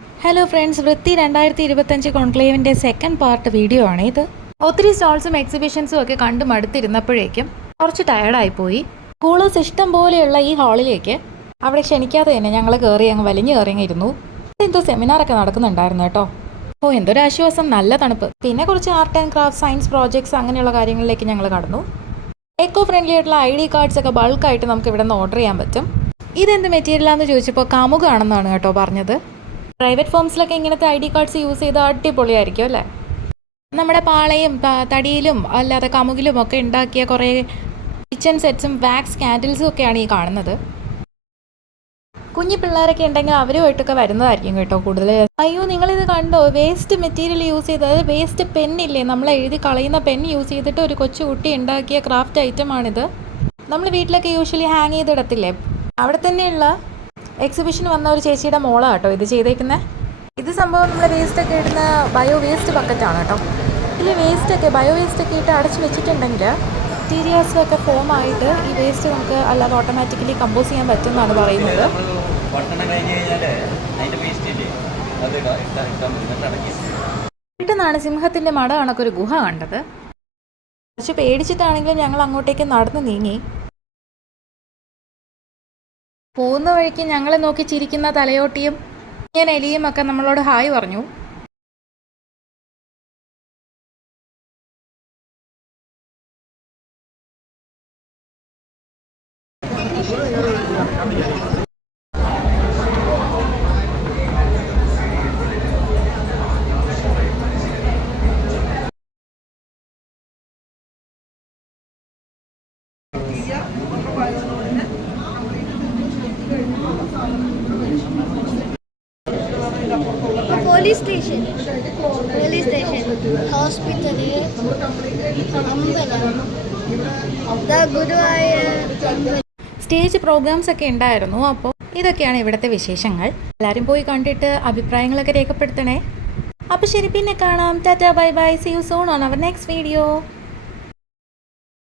Hello friends, വൃത്തി 2025 കോൺക്ലേവിൻ്റെ second part video ആണ് ഇത്. ഒത്തിരി സ്റ്റോൾസും എക്സിബിഷൻസും ഒക്കെ കണ്ടു മടുത്തിരുന്നപ്പോഴേക്കും കുറച്ച് ടയർഡായിപ്പോയി. കൂളേഴ്സ് ഇഷ്ടം പോലെയുള്ള ഈ ഹാളിലേക്ക് അവിടെ ക്ഷണിക്കാതെ തന്നെ ഞങ്ങൾ വലിഞ്ഞു കയറിയിരുന്നു. എന്തോ സെമിനാറൊക്കെ നടക്കുന്നുണ്ടായിരുന്നു കേട്ടോ. എന്തൊരു ആശ്വാസം, നല്ല തണുപ്പ്. പിന്നെ കുറച്ച് art and craft, science projects അങ്ങനെയുള്ള കാര്യങ്ങളിലേക്ക് ഞങ്ങൾ കടന്നു. എക്കോ ഫ്രണ്ട്ലി ആയിട്ടുള്ള ID കാർഡ്സ് ഒക്കെ ബൾക്കായിട്ട് നമുക്ക് ഇവിടെ നിന്ന് ഓർഡർ ചെയ്യാൻ പറ്റും. ഇതെന്ത് മെറ്റീരിയലാണെന്ന് ചോദിച്ചപ്പോൾ കാമുകാണെന്നാണ് കേട്ടോ പറഞ്ഞത്. പ്രൈവറ്റ് ഫോംസിലൊക്കെ ഇങ്ങനത്തെ ID കാർഡ്സ് യൂസ് ചെയ്ത് അടിപൊളിയായിരിക്കും അല്ലേ. നമ്മുടെ പാളയും തടിയിലും അല്ലാതെ കമുകിലും ഒക്കെ ഉണ്ടാക്കിയ കുറേ കിച്ചൺ സെറ്റ്സും വാക്സ് കാൻഡിൽസും ഒക്കെയാണ് ഈ കാണുന്നത്. കുഞ്ഞു പിള്ളേരൊക്കെ ഉണ്ടെങ്കിൽ അവരുമായിട്ടൊക്കെ വരുന്നതായിരിക്കും കേട്ടോ കൂടുതൽ. അയ്യോ, നിങ്ങളിത് കണ്ടോ, വേസ്റ്റ് മെറ്റീരിയൽ യൂസ് ചെയ്ത്, അതായത് വേസ്റ്റ് പെന്നില്ലേ, നമ്മൾ എഴുതി കളയുന്ന പെൻ യൂസ് ചെയ്തിട്ട് ഒരു കൊച്ചുകുട്ടി ഉണ്ടാക്കിയ ക്രാഫ്റ്റ് ഐറ്റമാണിത്. നമ്മൾ വീട്ടിലൊക്കെ യൂഷ്വലി ഹാങ് ചെയ്തിടത്തില്ലേ, അവിടെ തന്നെയുള്ള എക്സിബിഷൻ വന്ന ഒരു ചേച്ചിയുടെ മോളാണ് കേട്ടോ ഇത് ചെയ്തേക്കുന്നത്. ഇത് സംഭവം നമ്മൾ വേസ്റ്റൊക്കെ ഇടുന്ന ബയോ വേസ്റ്റ് ബക്കറ്റാണ് കേട്ടോ. ഇതിൽ വേസ്റ്റൊക്കെ ബയോ വേസ്റ്റൊക്കെ ഇട്ട് അടച്ചു വെച്ചിട്ടുണ്ടെങ്കിൽ ബാക്ടീരിയാസൊക്കെ ഫോം ആയിട്ട് ഈ വേസ്റ്റ് നമുക്ക് അല്ലാതെ ഓട്ടോമാറ്റിക്കലി കമ്പോസ് ചെയ്യാൻ പറ്റും എന്നാണ് പറയുന്നത്. പെട്ടെന്നാണ് സിംഹത്തിൻ്റെ മട കണക്കൊരു ഗുഹ കണ്ടത്. കുറച്ച് പേടിച്ചിട്ടാണെങ്കിലും ഞങ്ങൾ അങ്ങോട്ടേക്ക് നടന്നു നീങ്ങി. പോകുന്ന വഴിക്ക് ഞങ്ങളെ നോക്കി ചിരിക്കുന്ന തലയോട്ടിയും എലിയും ഒക്കെ നമ്മളോട് ഹായ് പറഞ്ഞു. പോലീസ് സ്റ്റേഷൻ, ഹോസ്പിറ്റല്, അമ്പലം, ഗുരുവായൂർ. സ്റ്റേജ് പ്രോഗ്രാംസ് ഒക്കെ ഉണ്ടായിരുന്നു. അപ്പോൾ ഇതൊക്കെയാണ് ഇവിടുത്തെ വിശേഷങ്ങൾ. എല്ലാവരും പോയി കണ്ടിട്ട് അഭിപ്രായങ്ങളൊക്കെ രേഖപ്പെടുത്തണേ. അപ്പോൾ ശരി, പിന്നെ കാണാം. Tata, bye bye, see you soon on our next video.